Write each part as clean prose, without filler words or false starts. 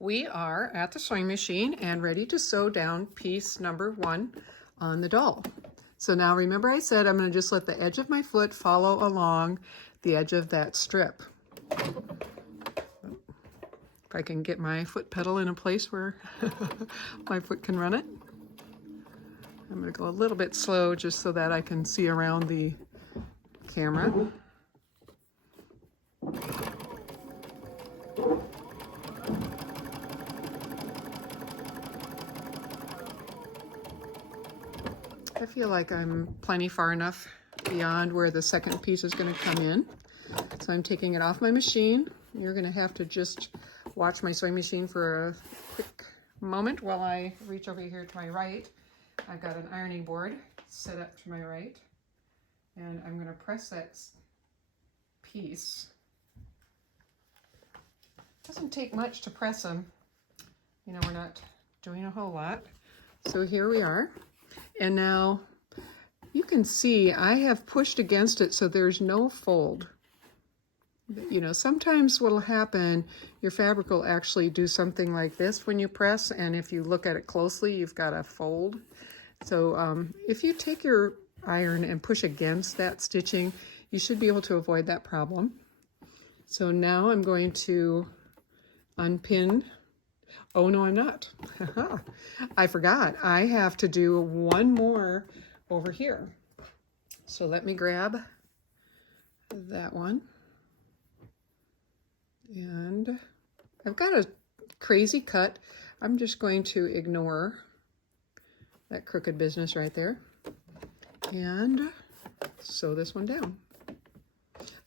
We are at the sewing machine and ready to sew down piece number 1 on the doll. So now remember I said I'm going to just let the edge of my foot follow along the edge of that strip. If I can get my foot pedal in a place where my foot can run it. I'm going to go a little bit slow just so that I can see around the camera. I feel like I'm plenty far enough beyond where the second piece is going to come in. So I'm taking it off my machine. You're going to have to just watch my sewing machine for a quick moment while I reach over here to my right. I've got an ironing board set up to my right, and I'm going to press that piece. It doesn't take much to press them. You know, we're not doing a whole lot. So here we are. And now you can see I have pushed against it so there's no fold. You know, sometimes what'll happen, your fabric will actually do something like this when you press, and if you look at it closely, you've got a fold. So if you take your iron and push against that stitching, you should be able to avoid that problem. So now I'm going to unpin. Oh, no, I'm not. I forgot. I have to do one more over here. So let me grab that one. And I've got a crazy cut. I'm just going to ignore that crooked business right there and sew this one down.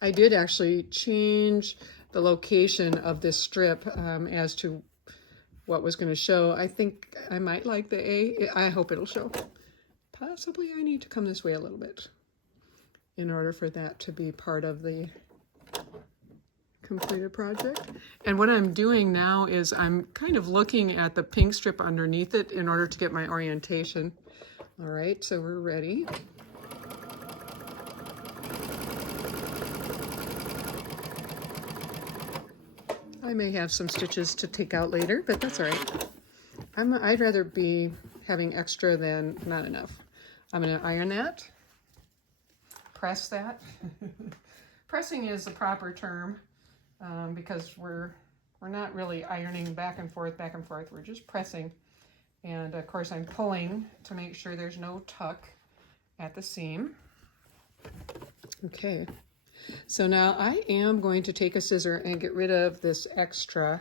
I did actually change the location of this strip as to what was going to show. I think I might like the A. I hope it'll show. Possibly I need to come this way a little bit in order for that to be part of the completed project. And what I'm doing now is I'm kind of looking at the pink strip underneath it in order to get my orientation. All right, so we're ready. I may have some stitches to take out later, but that's all right. I'd rather be having extra than not enough. I'm going to iron that, press that. Pressing is the proper term because we're not really ironing back and forth. We're just pressing. And of course I'm pulling to make sure there's no tuck at the seam. Okay. So now I am going to take a scissor and get rid of this extra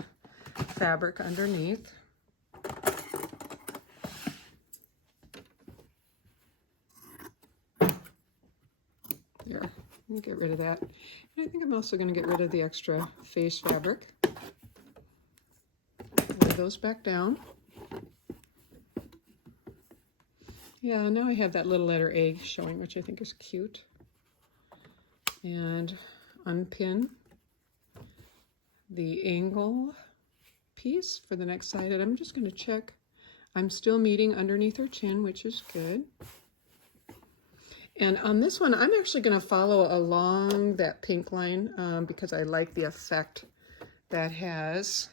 fabric underneath. There, let me get rid of that. And I think I'm also going to get rid of the extra face fabric. Lay those back down. Yeah, now I have that little letter A showing, which I think is cute. And unpin the angle piece for the next side, and I'm just going to check. I'm still meeting underneath her chin, which is good. And on this one, I'm actually going to follow along that pink line because I like the effect that has.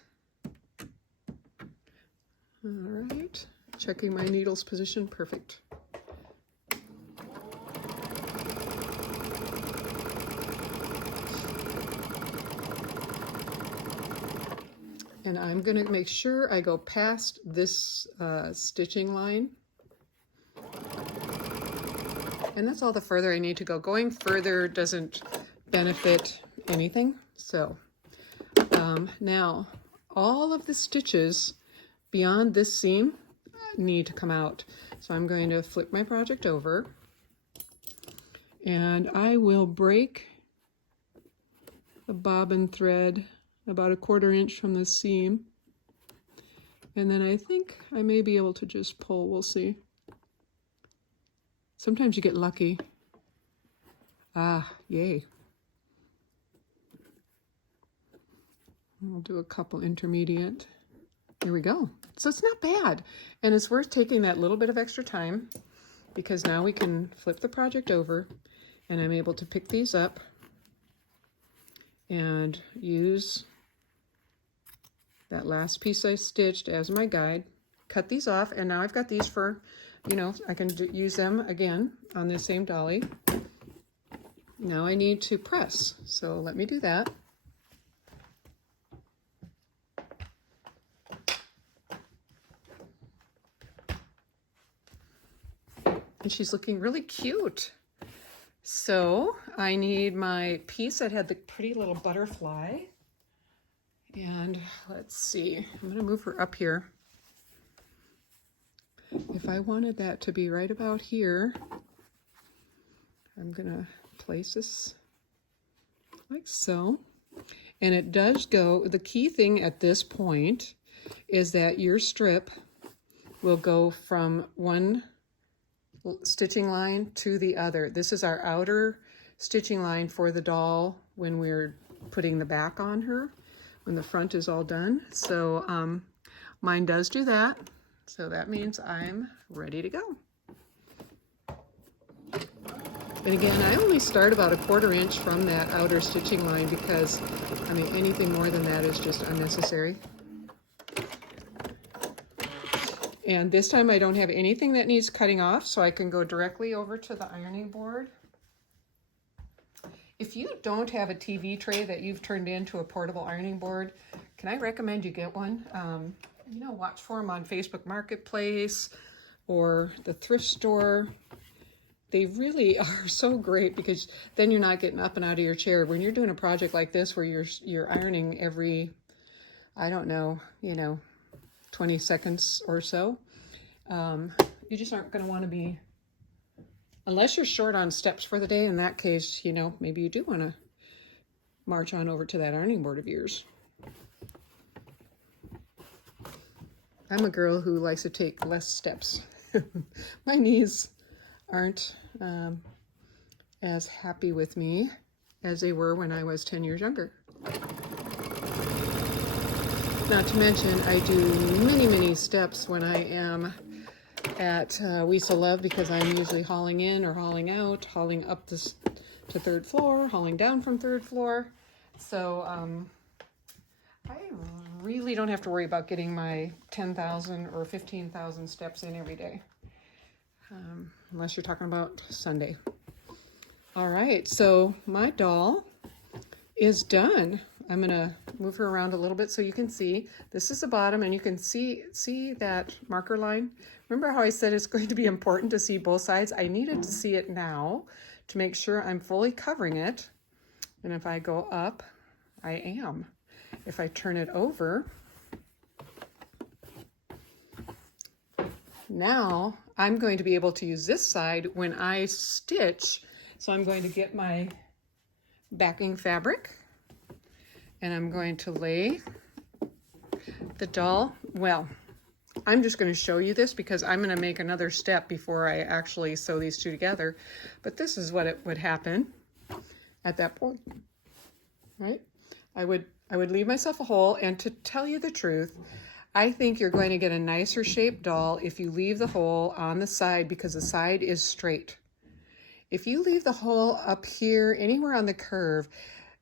All right, checking my needle's position, perfect. And I'm going to make sure I go past this stitching line. And that's all the further I need to go. Going further doesn't benefit anything. So now all of the stitches beyond this seam need to come out. So I'm going to flip my project over and I will break the bobbin thread about 1/4 inch from the seam, and then I think I may be able to just pull. We'll see. Sometimes you get lucky. Ah, yay. I'll do a couple intermediate. Here we go. So it's not bad, and it's worth taking that little bit of extra time because now we can flip the project over and I'm able to pick these up and use that last piece I stitched as my guide, cut these off, and now I've got these for, you know, I can use them again on this same dolly. Now I need to press, so let me do that. And she's looking really cute. So I need my piece that had the pretty little butterfly. And let's see, I'm gonna move her up here. If I wanted that to be right about here, I'm gonna place this like so. And it does go, the key thing at this point is that your strip will go from one stitching line to the other. This is our outer stitching line for the doll when we're putting the back on her, when the front is all done. So mine does do that. So that means I'm ready to go. And again, I only start about 1/4 inch from that outer stitching line because, I mean, anything more than that is just unnecessary. And this time I don't have anything that needs cutting off, so I can go directly over to the ironing board. If you don't have a TV tray that you've turned into a portable ironing board, can I recommend you get one? You know, watch for them on Facebook Marketplace or the thrift store. They really are so great because then you're not getting up and out of your chair. When you're doing a project like this where you're ironing every, I don't know, you know, 20 seconds or so, you just aren't going to want to be, unless you're short on steps for the day. In that case, you know, maybe you do want to march on over to that ironing board of yours. I'm a girl who likes to take less steps. My knees aren't as happy with me as they were when I was 10 years younger. Not to mention, I do many, many steps when I am at We So Love because I'm usually hauling in or hauling out, hauling up this to 3rd floor, hauling down from 3rd floor. So I really don't have to worry about getting my 10,000 or 15,000 steps in every day, unless you're talking about Sunday. All right, so my doll is done. I'm gonna move her around a little bit so you can see. This is the bottom, and you can see that marker line. Remember how I said it's going to be important to see both sides? I needed to see it now to make sure I'm fully covering it. And if I go up, I am. If I turn it over, now I'm going to be able to use this side when I stitch. So I'm going to get my backing fabric and I'm going to lay the doll. Well, I'm just going to show you this because I'm going to make another step before I actually sew these two together. But this is what it would happen at that point, right? I would leave myself a hole, and to tell you the truth, I think you're going to get a nicer shaped doll if you leave the hole on the side because the side is straight. If you leave the hole up here, anywhere on the curve,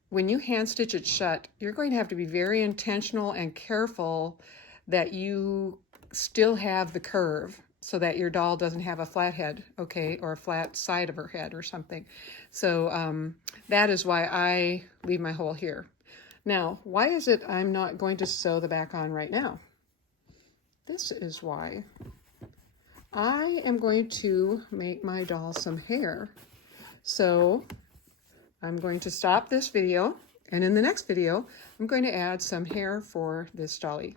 when you hand stitch it shut, you're going to have to be very intentional and careful that you still have the curve so that your doll doesn't have a flat head, okay, or a flat side of her head or something. So that is why I leave my hole here. Now, why is it I'm not going to sew the back on right now? This is why. I am going to make my doll some hair. So I'm going to stop this video, and in the next video, I'm going to add some hair for this dolly.